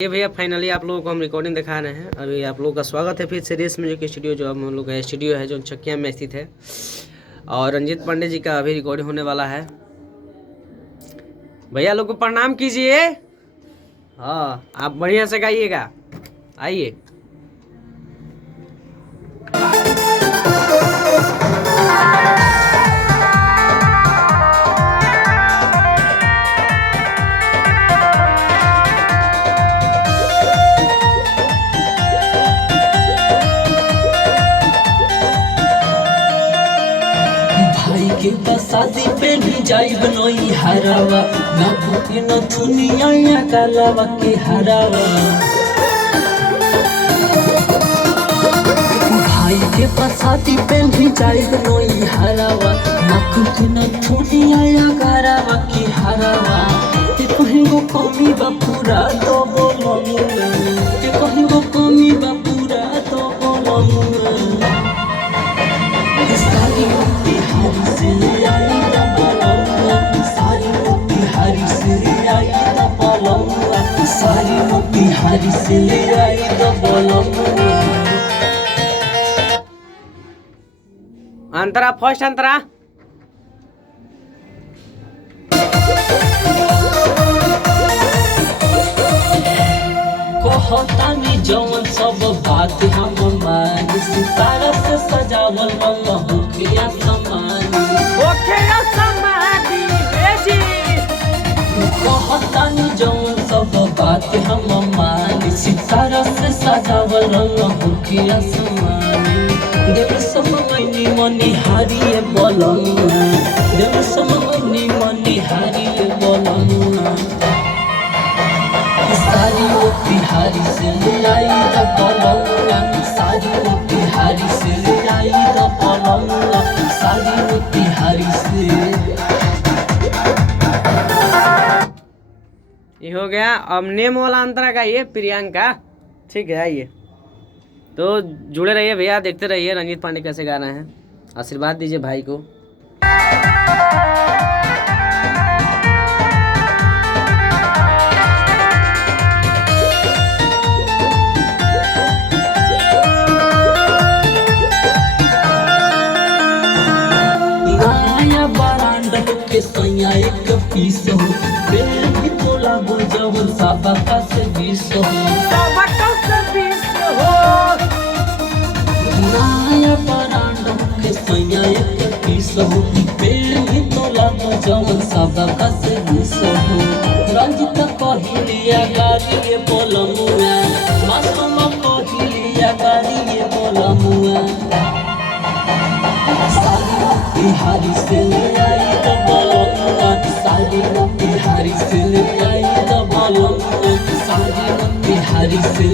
ये भैया फाइनली आप लोगों को हम रिकॉर्डिंग दिखा रहे हैं। अभी आप लोगों का स्वागत है फिर से रेस म्यूजिक स्टूडियो, जो हम लोग का स्टूडियो है जो चकिया में स्थित है। और रंजीत पांडे जी का अभी रिकॉर्डिंग होने वाला है। भैया लोग को प्रणाम कीजिए। हाँ, आप बढ़िया से गाइएगा। आइए। भाई के शादी पे भी जाई बनोई हरावा ना भूखे न दुनिया या कालावा के हरावा। भाई के शादी पे भी जाई बनोई हरावा ना भूखे न दुनिया या कालावा के हरावा। ते कहीं वो कमी बापूरा तो बोलो ते कहीं वो कमी बापूरा तो बोलो सारी बिहारी से आई दा बोलौआ सारी बिहारी से आई दा बोलौआ सारी बिहारी से आई दा बोलौआ। अंतरा फर्स्ट अंतरा। कहतानी जवन सब बात हम मान सितारा से सजावल रंग होखिया समानी ओखेया समाधि बेजी। कहतानी जवन सब बात हम मान सितारा से सजावल रंग होखिया समानी। देव समयनी मनी हारिए बोलनुआ देव समयनी मनी हारिए बोलनुआ। सारी बिहारी से आई दा बोलौआ सारी बिहारी से आई दा बोलौआ सारी बिहारी से। ये हो गया। अब नेम वाला अंतरा का ये प्रियंका। ठीक है, आइए। तो जुड़े रहिए भैया, देखते रहिए रंजीत पांडे कैसे गा रहे हैं। आशीर्वाद दीजिए भाई को। के सैया एक पीस हो बेल भी तोला बुझवन साबा का से 20 हो साबा का से 20 हो। नाया परांडा के सैया एक पीस हो बेल भी तोला बुझवन साबा का से 20 हो। रंजित कहिलिया गाड़ी ये बोलमुआ मासूम कहिलिया गाड़ी ये बोलमुआ। सारी बिहारी से आई दा बोलनुआ सारी बिहारी से आई दा बोलनुआ सारी बिहारी से